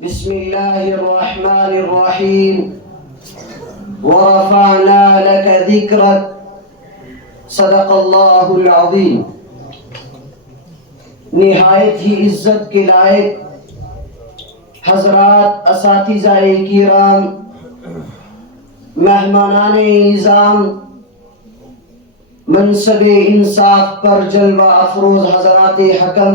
بسم الله الرحمن الرحيم ورفعنا لك ذكرك صدق اللہ العظیم۔ نہایت ہی عزت کے لائق حضرات، اساتذہ کرام، مہمانان نظام، منصب انصاف پر جلوہ افروز حضرات حکم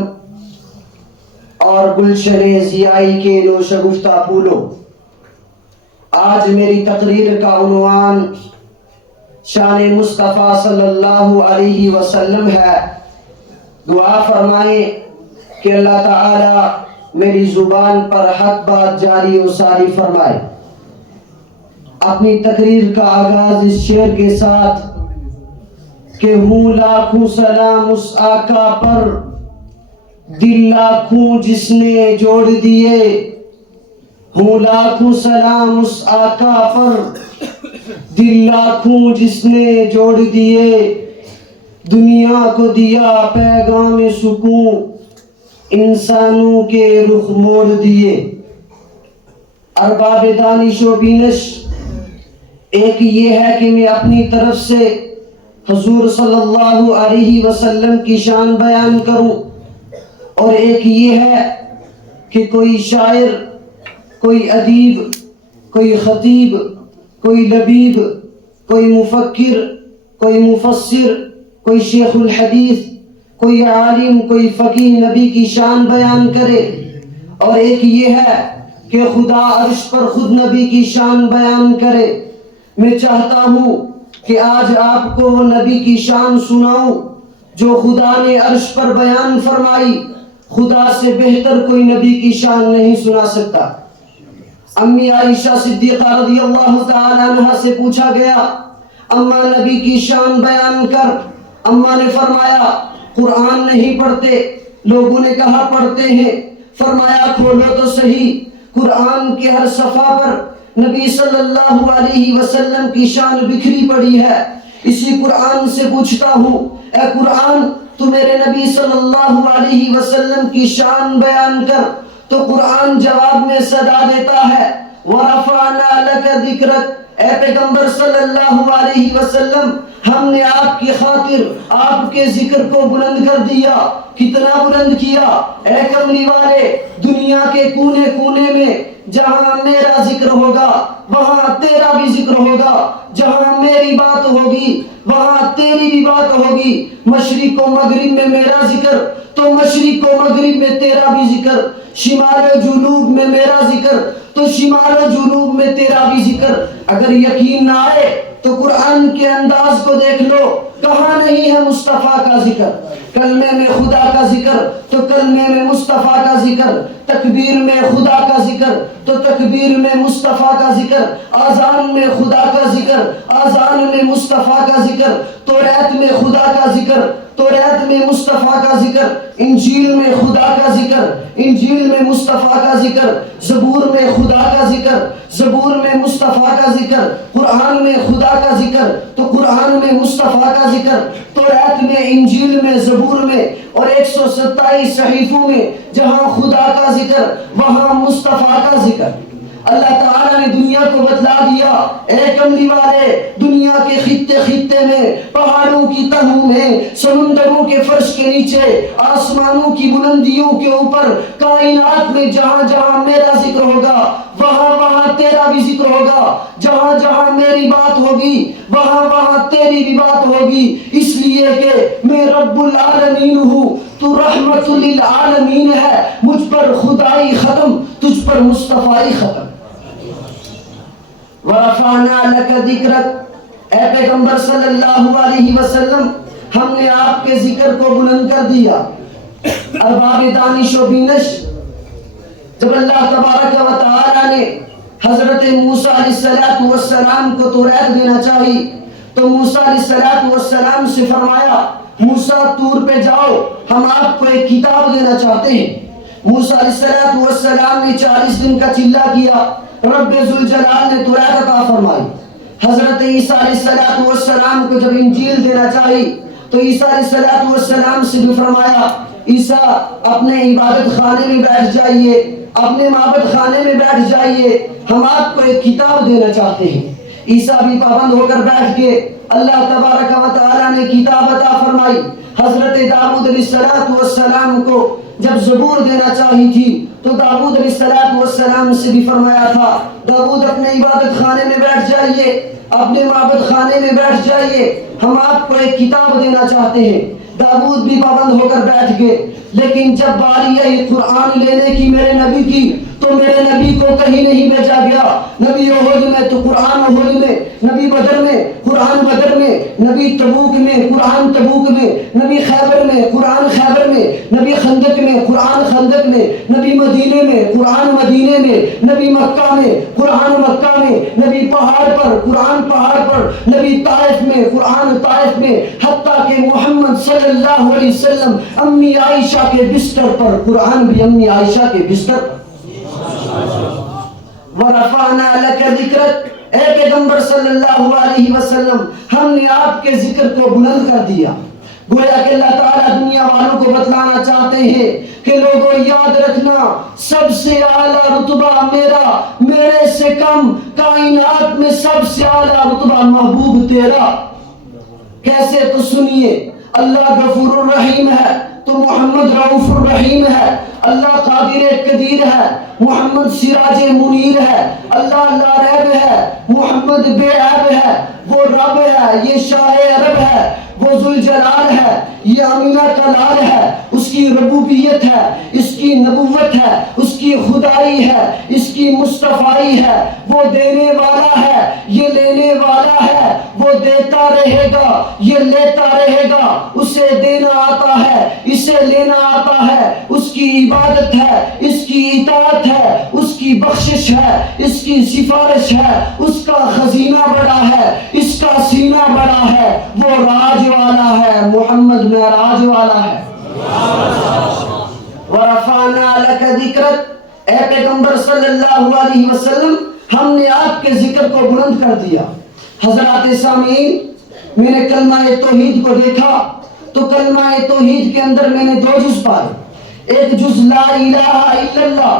اور گلشن ضیائی کے نوشگفتہ پھولوں، آج میری تقریر کا عنوان شان مصطفیٰ صلی اللہ علیہ وسلم ہے۔ دعا فرمائیں کہ اللہ تعالی میری زبان پر حق بات جاری و ساری فرمائے۔ اپنی تقریر کا آغاز اس شعر کے ساتھ کہ ہوں لاکھوں سلام اس آقا پر، دل لاکھوں جس نے جوڑ دیے۔ ہوں لاکھوں سلام اس آقا پر، دل لاکھوں جس نے جوڑ دیے۔ دنیا کو دیا پیغام سکون، انسانوں کے رخ موڑ دیے۔ ارباب دانش و بینش، ایک یہ ہے کہ میں اپنی طرف سے حضور صلی اللہ علیہ وسلم کی شان بیان کروں، اور ایک یہ ہے کہ کوئی شاعر، کوئی ادیب، کوئی خطیب، کوئی لبیب، کوئی مفکر، کوئی مفسر، کوئی شیخ الحدیث، کوئی عالم، کوئی فقیہ نبی کی شان بیان کرے، اور ایک یہ ہے کہ خدا عرش پر خود نبی کی شان بیان کرے۔ میں چاہتا ہوں کہ آج آپ کو وہ نبی کی شان سناؤں جو خدا نے عرش پر بیان فرمائی۔ خدا سے بہتر کوئی نبی کی شان نہیں سنا سکتا۔ امی عائشہ صدیقہ رضی اللہ تعالی عنہ سے پوچھا گیا، اماں نبی کی شان بیان کر۔ اماں نے فرمایا قرآن نہیں پڑھتے۔ لوگوں نے کہا پڑھتے ہیں۔ فرمایا کھولو تو صحیح، قرآن کے ہر صفحہ پر نبی صلی اللہ علیہ وسلم کی شان بکھری پڑی ہے۔ اسی قرآن سے پوچھتا ہوں، اے قرآن تو میرے نبی صلی اللہ علیہ وسلم کی شان بیان کر، تو قرآن جواب میں صدا دیتا ہے، وَرَفَعْنَا لَكَ ذِكْرَكَ، اے پیغمبر صلی اللہ علیہ وسلم ہم نے آپ کی خاطر آپ کے ذکر کو بلند کر دیا۔ کتنا بلند کیا؟ اے کملی والے، دنیا کے کونے کونے میں جہاں میرا ذکر ہوگا وہاں تیرا بھی ذکر ہوگا، جہاں میری بات ہوگی وہاں تیری بھی بات ہوگی۔ مشرق و مغرب میں میرا ذکر تو مشرق و مغرب میں تیرا بھی ذکر، شمال و جنوب میں میرا ذکر تو شمال و جنوب میں تیرا بھی ذکر۔ اگر یقین نہ آئے تو قرآن کے انداز کو دیکھ لو، کہاں نہیں ہے مصطفیٰ کا ذکر؟ کلمے میں خدا کا ذکر تو کلمے میں مصطفیٰ کا ذکر، تکبیر میں خدا کا ذکر تو تکبیر میں مصطفیٰ کا ذکر، آذان میں خدا کا ذکر، آذان میں مصطفیٰ کا ذکر، توریت میں خدا کا ذکر، توریت میں مصطفیٰ کا ذکر، انجیل میں خدا کا ذکر، انجیل میں مصطفیٰ کا ذکر، زبور میں خدا کا ذکر، زبور میں مصطفیٰ کا ذکر، قرآن میں خدا کا ذکر تو قرآن میں مصطفیٰ کا ذکر، توریت میں، انجیل میں، زبور میں اور 127 صحیفوں میں جہاں خدا کا ذکر وہاں مصطفیٰ کا ذکر۔ اللہ تعالیٰ نے دنیا کو بتلا دیا، اے کملی والے، دنیا کے خطے خطے میں، پہاڑوں کی تہوں میں، سمندروں کے فرش کے نیچے، آسمانوں کی بلندیوں کے اوپر، کائنات میں جہاں جہاں میرا ذکر ہوگا وہاں وہاں تیرا بھی ذکر ہوگا، جہاں جہاں میری بات ہوگی وہاں وہاں تیری بھی بات ہوگی، اس لیے کہ میں رب العالمین ہوں، تو رحمت للعالمین ہے، مجھ پر خدائی ختم، تجھ پر مصطفیٰ ختم۔ وَرَفَعْنَا لَكَ ذِكْرَكَ، اے پیغمبر صلی اللہ علیہ وسلم ہم نے آپ کے ذکر کو بلند کر دیا۔ ارباب دانش و بینش، جب اللہ تبارک و تعالی نے حضرت موسیٰ علیہ السلام کو توریت دینا چاہی تو موسیٰ علیہ السلام سے فرمایا، موسیٰ طور پہ جاؤ، ہم آپ کو ایک کتاب دینا چاہتے ہیں۔ موسیٰ علیہ السلام نے 40 دن کا چلہ کیا، رب ذوالجلال نے توریت عطا فرمائی۔ حضرت عیسیٰ علیہ السلام کو جب انجیل دینا چاہی تو عیسیٰ علیہ السلام سے بھی فرمایا عیسیٰ اپنے عبادت خانے میں بیٹھ جائیے، اپنے معبد خانے میں بیٹھ جائیے، ہم آپ کو ایک کتاب دینا چاہتے ہیں۔ عیسیٰ بھی پابند ہو کر بیٹھ کے اللہ تبارک و تعالیٰ نے کتاب عطا فرمائی۔ حضرت داؤد علیہ السلام کو جب زبور دینا چاہی تھی تو داؤد علیہ السلام سے بھی فرمایا تھا داؤد اپنے عبادت خانے میں بیٹھ جائیے، اپنے معبد خانے میں بیٹھ جائیے، ہم آپ کو ایک کتاب دینا چاہتے ہیں۔ داؤد بھی پابند ہو کر بیٹھ گئے، لیکن جب باری آئی قرآن لینے کی میرے نبی کی تو میرے نبی کو کہیں نہیں بھیجا گیا۔ نبی احد میں تو قرآن احد میں، نبی بدر میں قرآن بدر میں، نبی تبوک میں قرآن تبوک میں، نبی خیبر میں قرآن خیبر میں، نبی خندق میں قرآن خندق میں، نبی مدینے میں قرآن مدینے میں، نبی مکہ میں قرآن مکہ میں، نبی پہاڑ پر قرآن پہاڑ پر، نبی طائف میں قرآن طائف میں، حتیٰ کہ محمد صلی اللہ علیہ وسلم امی عائشہ کے بستر پر قرآن بھی امی عائشہ کے بستر پر۔ وَرَفَعْنَا لَكَ ذِكْرَكَ، اے پیغمبر صلی اللہ علیہ وسلم ہم نے آپ کے ذکر کو بلند کر دیا۔ گویا کہ اللہ تعالیٰ دنیا والوں کو بتلانا چاہتے ہیں کہ لوگوں یاد رکھنا سب سے اعلیٰ رتبہ میرا، میرے سے کم کائنات میں سب سے اعلیٰ رتبہ محبوب تیرا۔ کیسے؟ تو سنیے، اللہ غفور الرحیم ہے تو محمد رؤوف الرحیم ہے، اللہ قادر قدیر ہے، محمد سراج منیر ہے، اللہ لا ریب ہے، محمد بے عیب ہے، وہ رب ہے، یہ شاہ عرب ہے، وہ ذوالجلال ہے، یہ آمینہ کا لال ہے، اس کی ربوبیت ہے، اس کی نبوت ہے، اس کی خدائی ہے، اس کی مصطفائی ہے، وہ دینے والا ہے، یہ لینے والا ہے، وہ دیتا رہے گا، یہ لیتا رہے گا، اسے دینا آتا ہے، اسے لینا آتا ہے، اس کی عبادت ہے، اس کی اطاعت ہے، اس کی بخشش ہے، اس کی سفارش ہے، اس کا خزینہ بڑا ہے، اس کا سینہ بڑا ہے، وہ راج والا ہے، محمد معراج والا ہے۔ وَرَفَعْنَا لَكَ ذِكْرَكَ، اے پیغمبر صلی اللہ علیہ وسلم ہم نے آپ کے ذکر کو بلند کر دیا۔ حضرات سامعین، میں نے کلمہ توحید کو دیکھا تو کلمہ توحید کے اندر میں نے دو جز پائے، ایک جز لا الہ الا اللہ،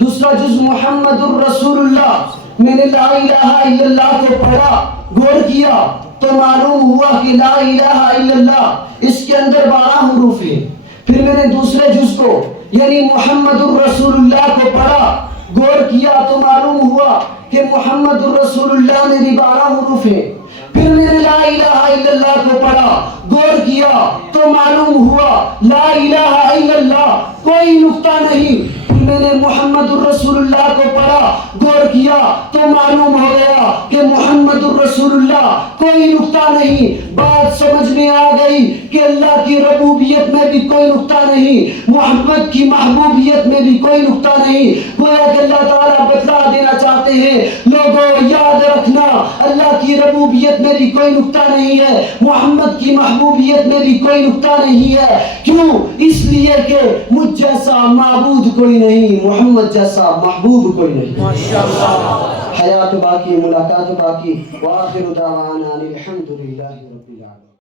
دوسرا جز محمد الرسول اللہ۔ میں نے لا الہ الا اللہ کو پڑھا، غور کیا تو معلوم ہوا کہ لا الہ الا اللہ اس کے اندر 12 حروف ہیں۔ پھر میں نے دوسرے جز کو یعنی محمد الرسول اللہ کو پڑھا، غور کیا تو معلوم ہوا کہ محمد الرسول اللہ میں بھی 12 حروف ہیں۔ پھر میں نے لا الہ الا اللہ کو پڑھا، غور کیا تو معلوم ہوا لا الہ الا اللہ کوئی نقطہ نہیں۔ پھر میں نے محمد الرسول اللہ کو پڑھا، غور کیا تو معلوم ہو گیا کہ محمد الرسول اللہ کوئی نقطہ نہیں۔ بات سمجھ میں آ گئی کہ اللہ کی ربوبیت میں بھی کوئی نقطہ نہیں، محمد کی محبوبیت میں بھی کوئی نقطہ نہیں۔ گویا کہ اللہ تعالیٰ بتلا دینا چاہتے ہیں لوگوں یاد رکھنا اللہ کی ربوبیت میں بھی کوئی نقطہ نہیں ہے، محمد کی محبوبیت میں بھی کوئی نقطہ نہیں ہے۔ کیوں؟ اس لیے کہ مجھ جیسا معبود کوئی نہیں، محمد جیسا محبوب کوئی نہیں۔ حیات باقی، ملاقات باقی، وآخر دعوانا الحمدللہ رب العالمین۔